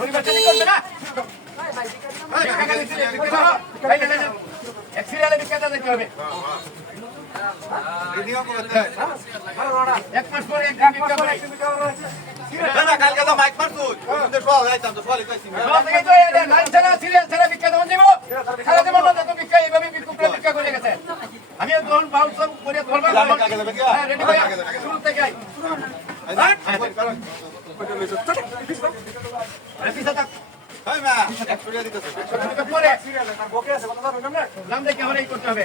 পরিবার ঠিক করবে না এক সিরিয়ালে বিক্রেতা দেখতে হবে এক মাস পরে কালকে তো মাইক মারছো সব যাইতাম তো সবাই কইছি লাইন ছাড়া সিরিয়াল ছাড়া বিক্রেতা দিব সারা জীবন তো বিক্রা এইভাবে বিক্রা করে গেছে আমি তখন বাউন্স করে ধরবা রেডি ভাই শুরু থেকে আই নাম দেখে আমার এই করতে হবে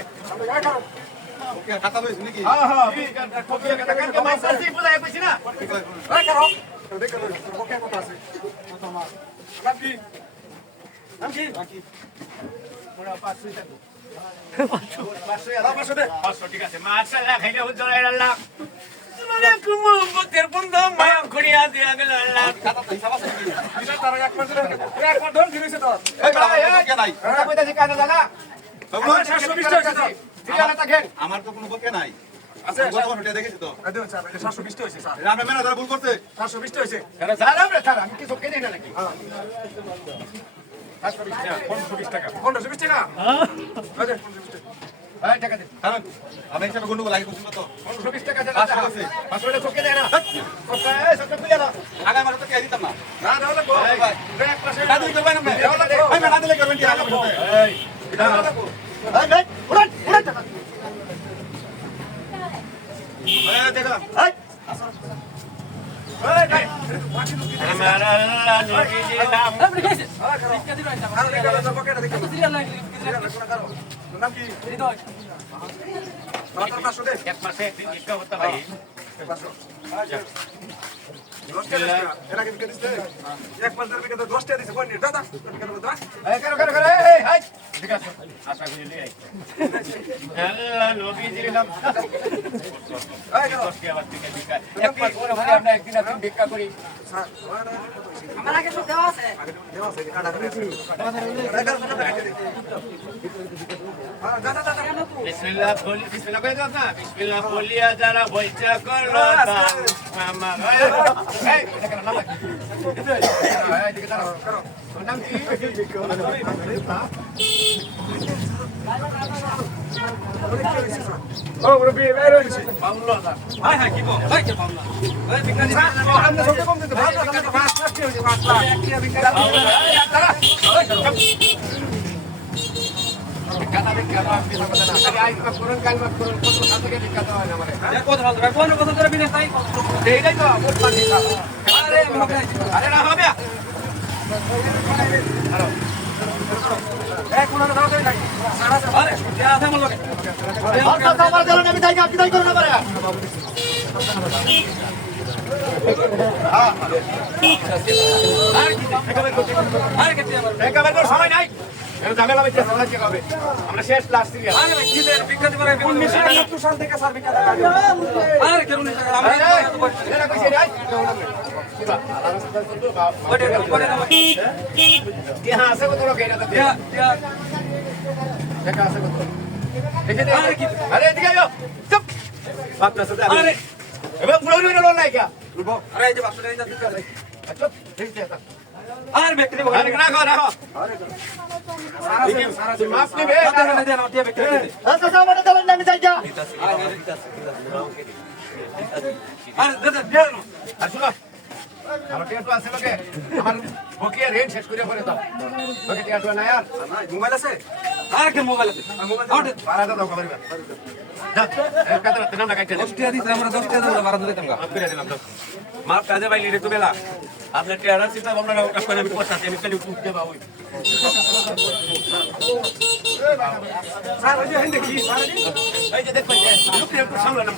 ঠিক আছে মার্শাল্লাহ খাইলে হুজুরাইল্লাহ মোহাম্মদের বন্ধু মায়া করিয়া দিয়া গেল আল্লাহ তারা এক মাস ধর দিয়েছে তো আমার তো কোনো বকে নাই দেখেছি তো 720 হয়েছে স্যার আপনার ম্যানেজার ভুল করছে 720 হয়েছে স্যার আমি কি চোখে দেই না নাকি 720 টাকা 1520 টাকা হ্যাঁ টাকা দে আমি হিসাবে গন্ডগোল আগে করছি কত 1520 টাকা দেন 500 চোখে দেয় না সব খুলে দাও আগে আমার তো কে দিতাম না না দাও লাগো ভাই এক পাশে না দিলে করবেন না ভাই না দিলে করবেন কি আগে এই দাও লাগো ভাই ভাই উড়ান উড়ান টাকা এই দেখো এই এই ভাই আমার আল্লাহ নবীজি নাম আপনি কইছেন শিক্ষা দিবেন আর লেখা আছে পকেটে দেখো সিরিয়াল নাই করো নাম কি হৃদয় মাত্র 500 দে এক মাসে একদিন শিক্ষা হতে ভাই 500 আচ্ছা এরা কি দিতে এক মাস ধরে বিকে 10 টাকা দিছে কোন নি দাদা এই করো এই হাই ঠিক আছে আশা করি নিয়ে আই আল্লাহ নবীজির নাম এই করো 10 টাকা থেকে ভিক্ষা এক মাস পরে মানে আমরা একদিন আপনি ভিক্ষা করি স্যার আমার আগে তো দেওয়া আছে কাটা বিসমিল্লাহ করে দাও না বিসমিল্লাহ বলিয়া যারা বইচা করলো মামা এই দেখো নাম এই দিকে দাঁড়াও করো নাম কি ও রবি বের হইছে পাউলা হাই হাই কি বল ভাই কে পাউলা ভাই বিক্রি আমরা সব কম দিতে ভাই 5 লাখ কি হইছে 5 লাখ এক টিয়া বিক্রি দাঁড়া কাটা বিক্রি আমরা বিনা কথা না খালি আইস মাস করুন কাল মাস করুন কত টাকা থেকে বিক্রি দেওয়া হয় না আমারে কত ভালো ভাই কোন কথা করে বিনা তাই এইটাই তো মোট পানি আরে না হবে আরো এক কোন দাও দেই নাই সারা আরে যা আছে মন লাগে আচ্ছা আমার জানা আমি তাই আপনি তাই করুন আমারে হ্যাঁ আর কি একেবারে সময় নাই ঝামেলা হচ্ছে সমাজ কি হবে আমরা শেষ লাস্ট সিরিয়াল আরে ভাই কি দেন বিখ্যাত করে 1990 সাল থেকে স্যার বিখ্যাত আরে কেন না আমরা এরা কইছে রে কিবা ওটা হ্যাঁ আছে কত লোক এটা তো দেখা আছে কত দেখে দে আরে এদিকে আয় চুপ বাপ না সাথে আরে এবার পুরো লোন নাই क्या আরে এই যে বাপ না দিতে আছে চুপ ঠিক আছে আর ব্যক্তি আরে না কর রাখো সারা মাফ নিবে না দেন ওটিয়া ব্যক্তি আচ্ছা সামনে দেবেন না আমি যাই যা আর দাদা দেন আর শুনো আমার টিয়াটো আছে লোকে আমার বকিয়া রেন্ট শেষ করে পরে দাও তোকে টিয়াটো না यार মোবাইল আছে আর কি মোবাইল আছে মোবাইল পারা দাও কবর যা এক কথা নাম লাগাইতে 10 টিয়া দিছ আমরা 10 টিয়া দাও বারা দিতাম গা করে দিলাম তো মাপ কাজে বাইলি রে তো বেলা আপনার টিয়ারা চিন্তা ভাবনা কাজ করে আমি কথা আমি খালি উঠতে পাবো স্যার ওই যে হেন দেখি স্যার এই যে দেখো যে লুক একটু সামনে নাম